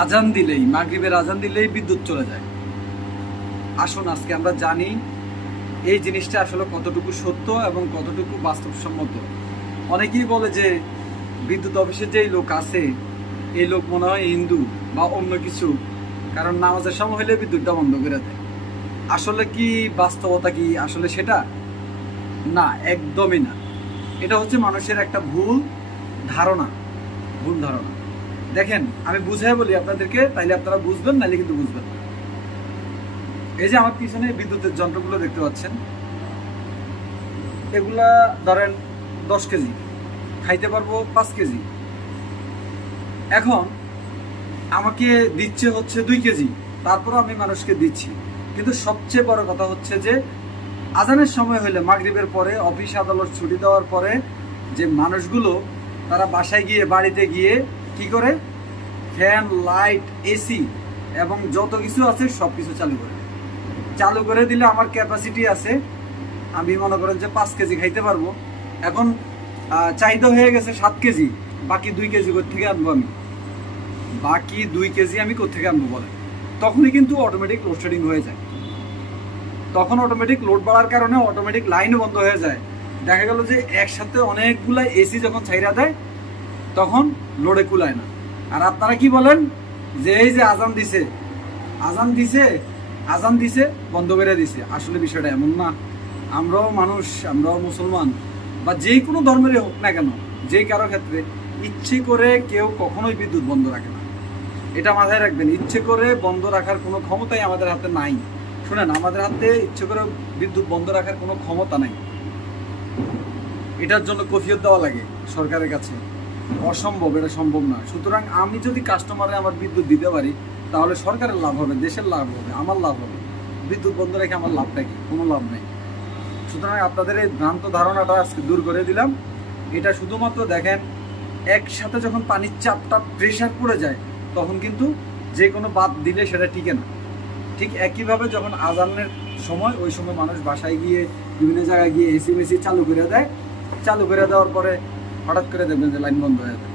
আজান দিলেই, মাগরিবের আজান দিলেই বিদ্যুৎ চলে যায়। আসুন আজকে আমরা জানি এই জিনিসটা আসলে কতটুকু সত্য এবং কতটুকু বাস্তবসম্মত। অনেকেই বলে যে বিদ্যুৎ অফিসে যেই লোক আছে এই লোক মনে হয় হিন্দু বা অন্য কিছু, কারণ নামাজের সময় হলে বিদ্যুৎটা বন্ধ করে দেয়। আসলে কি বাস্তবতা কি আসলে সেটা? না, একদমই না। এটা হচ্ছে মানুষের একটা ভুল ধারণা। দেখেন, আমি বুঝাই বলি আপনাদেরকে, তাইলে আপনারা বুঝবেন, নাইলে কিন্তু বুঝবেন না। এই যে আমার পিছনে বিদ্যুতের যন্ত্রগুলো দেখতে পাচ্ছেন, এগুলা ধরেন 10 কেজি, খাইতে পারবো 5 কেজি। এখন আমাকে দিচ্ছে হচ্ছে 2 কেজি, তারপরও আমি মানুষকে দিচ্ছি। কিন্তু সবচেয়ে বড় কথা হচ্ছে যে আজানের সময় হলে, মাগরিবের পরে, অফিস আদালত ছুটি দেওয়ার পরে যে মানুষগুলো তারা বাসায় গিয়ে, বাড়িতে গিয়ে কি করে, ফ্যান, লাইট, এসি এবং যত কিছু আছে সব কিছু চালু করে দিলে আমার ক্যাপাসিটি আছে, আমি মনে করেন যে 5 কেজি খাইতে পারবো। এখন চাহিদা হয়ে গেছে 7 কেজি, বাকি 2 কেজি কোথেকে আনবো আমি? বাকি 2 কেজি আমি কোথেকে আনবো বলেন? তখনই কিন্তু অটোমেটিক লোডশেডিং হয়ে যায়। তখন অটোমেটিক লোড বাড়ার কারণে অটোমেটিক লাইনও বন্ধ হয়ে যায়। দেখা গেল যে একসাথে অনেকগুলা এসি যখন ছাইরা দেয় তখন লোডে কুলায় না। আর আপনারা কি বলেন যে এই যে আজান দিছে বন্ধ করে দিছে। আসলে বিষয়টা এমন না। আমরাও মানুষ, আমরাও মুসলমান বা যে কোনো ধর্মেরই হোক না কেন, যে কারো ক্ষেত্রে ইচ্ছে করে কেউ কখনোই বিদ্যুৎ বন্ধ রাখে না। এটা মাথায় রাখবেন, ইচ্ছে করে বন্ধ রাখার কোনো ক্ষমতাই আমাদের হাতে নাই। শুনেন, আমাদের হাতে ইচ্ছে করে বিদ্যুৎ বন্ধ রাখার কোনো ক্ষমতা নাই। এটার জন্য কফিয়ত দেওয়া লাগে সরকারের কাছে। অসম্ভব, এটা সম্ভব না। সুতরাং আমি যদি কাস্টমারে আমার বিদ্যুৎ দিতে পারি তাহলে সরকারের লাভ হবে, দেশের লাভ হবে, আমার লাভ হবে। বিদ্যুৎ বন্ধ রেখে আমার লাভটা কি? কোনো লাভ নেই। সুতরাং আপনাদের এই ভ্রান্ত ধারণাটা আজকে দূর করে দিলাম। এটা শুধুমাত্র দেখেন, একসাথে যখন পানির চাপটা, প্রেশার পড়ে যায় তখন কিন্তু যে কোনো বাদ দিলে সেটা টিকে না। ঠিক একইভাবে যখন আজানের সময়, ওই সময় মানুষ বাসায় গিয়ে বিভিন্ন জায়গায় গিয়ে এসি মেসি চালু করে দেওয়ার পরে হঠাৎ করে দেখবেন যে লাইন বন্ধ হয়ে যায়।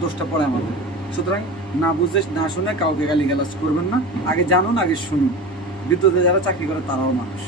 দোষটা পড়ে আমাদের। সুতরাং না বুঝে না শুনে কাউকে গালিগালাজ করবেন না। আগে জানুন, আগে শুনুন। বিদ্যুতে যারা চাকরি করে তারাও মানুষ।